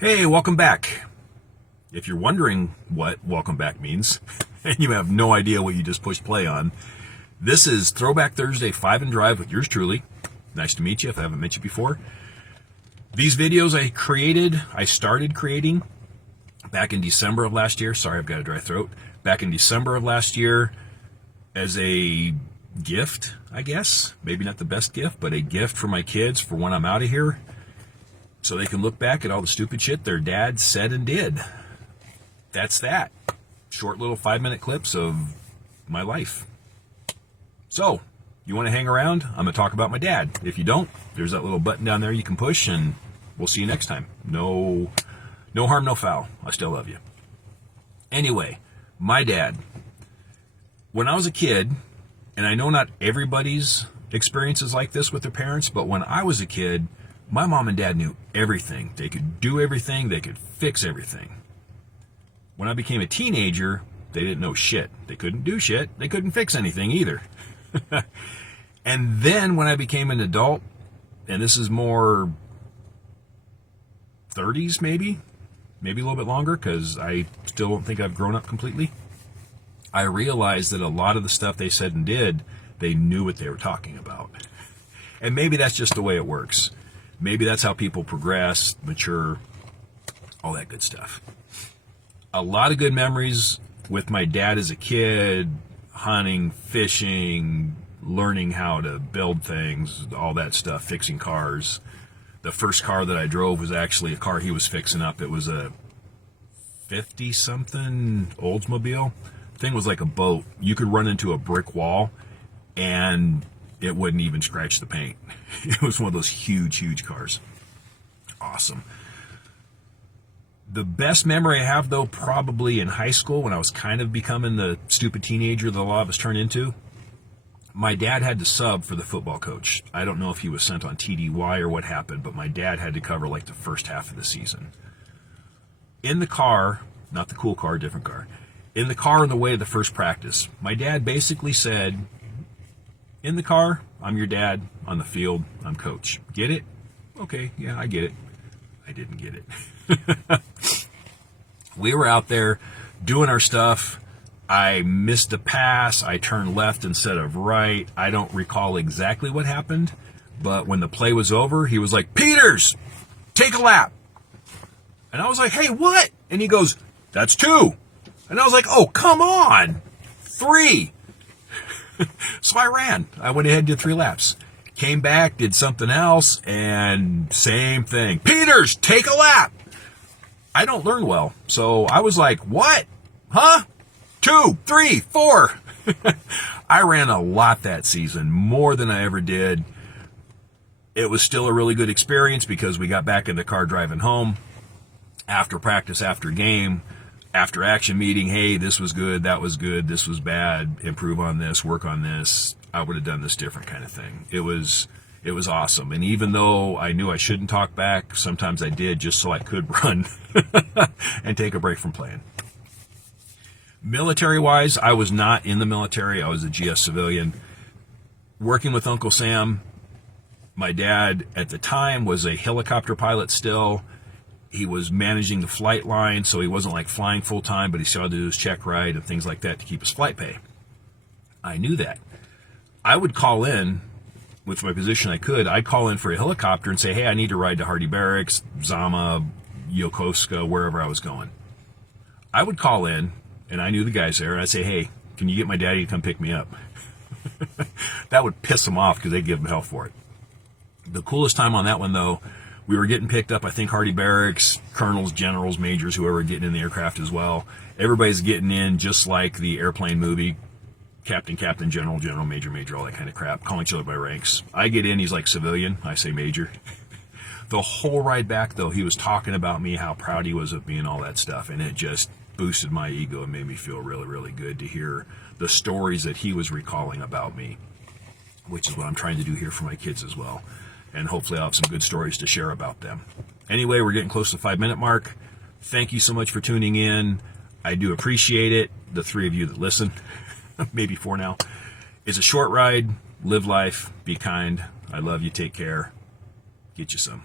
Hey, welcome back. If you're wondering what welcome back means, and you have no idea what you just pushed play on, this is Throwback Thursday 5 and Drive with yours truly. Nice to meet you if I haven't met you before. These videos I started creating back in December of last year. Sorry, I've got a dry throat. Back in December of last year as a gift, I guess. Maybe not the best gift, but a gift for my kids for when I'm out of here. So they can look back at all the stupid shit their dad said and did. That's that. Short little 5-minute clips of my life. So, you want to hang around? I'm going to talk about my dad. If you don't, there's that little button down there you can push, and we'll see you next time. No harm, no foul. I still love you. Anyway, my dad. When I was a kid, and I know not everybody's experience is like this with their parents, but when I was a kid, my mom and dad knew everything. They could do everything. They could fix everything. When I became a teenager, they didn't know shit. They couldn't do shit. They couldn't fix anything either. And then when I became an adult, and this is more 30s maybe a little bit longer, because I still don't think I've grown up completely, I realized that a lot of the stuff they said and did, they knew what they were talking about. And maybe that's just the way it works. Maybe that's how people progress, mature, all that good stuff. A lot of good memories with my dad as a kid, hunting, fishing, learning how to build things, all that stuff, fixing cars. The first car that I drove was actually a car he was fixing up. It was a 50-something Oldsmobile. Thing was like a boat. You could run into a brick wall and it wouldn't even scratch the paint. It was one of those huge cars. Awesome. The best memory I have, though, probably in high school when I was kind of becoming the stupid teenager that a lot of us turn into. My dad had to sub for the football coach. I don't know if he was sent on TDY or what happened, but my dad had to cover like the first half of the season. In the car, not the cool car, different car. In the car on the way to the first practice, my dad basically said, in the car, I'm your dad. On the field, I'm coach. Get it? Okay, yeah, I get it. I didn't get it. We were out there doing our stuff. I missed a pass. I turned left instead of right. I don't recall exactly what happened, but when the play was over, he was like, Peters, take a lap. And I was like, hey, what? And he goes, that's 2. And I was like, oh, come on. 3. So I ran. I went ahead and did 3 laps. Came back, did something else, and same thing. Peters, take a lap. I don't learn well. So I was like, what? Huh? 2, 3, 4. I ran a lot that season, more than I ever did. It was still a really good experience because we got back in the car driving home after practice, after game, after action meeting. Hey, this was good, that was good, this was bad, improve on this, work on this. I would have done this different kind of thing. It was awesome. And even though I knew I shouldn't talk back, sometimes I did just so I could run and take a break from playing. Military-wise, I was not in the military. I was a GS civilian. Working with Uncle Sam, my dad at the time was a helicopter pilot still. He was managing the flight line, so he wasn't like flying full-time, but he still had to do his check ride and things like that to keep his flight pay. I knew that. I would call in, with my position I'd call in for a helicopter and say, hey, I need to ride to Hardy Barracks, Zama, Yokosuka, wherever I was going. I would call in, and I knew the guys there, and I'd say, hey, can you get my daddy to come pick me up? That would piss them off because they'd give him hell for it. The coolest time on that one, though, we were getting picked up, I think Hardy Barracks, colonels, generals, majors, whoever getting in the aircraft as well. Everybody's getting in just like the airplane movie. Captain, captain, general, general, major, major, all that kind of crap. Calling each other by ranks. I get in, he's like civilian. I say major. The whole ride back, though, he was talking about me, how proud he was of me and all that stuff. And it just boosted my ego and made me feel really, really good to hear the stories that he was recalling about me, which is what I'm trying to do here for my kids as well. And hopefully I'll have some good stories to share about them. Anyway, we're getting close to the 5-minute mark. Thank you so much for tuning in. I do appreciate it. The 3 of you that listen, maybe 4 now. It's a short ride. Live life. Be kind. I love you. Take care. Get you some.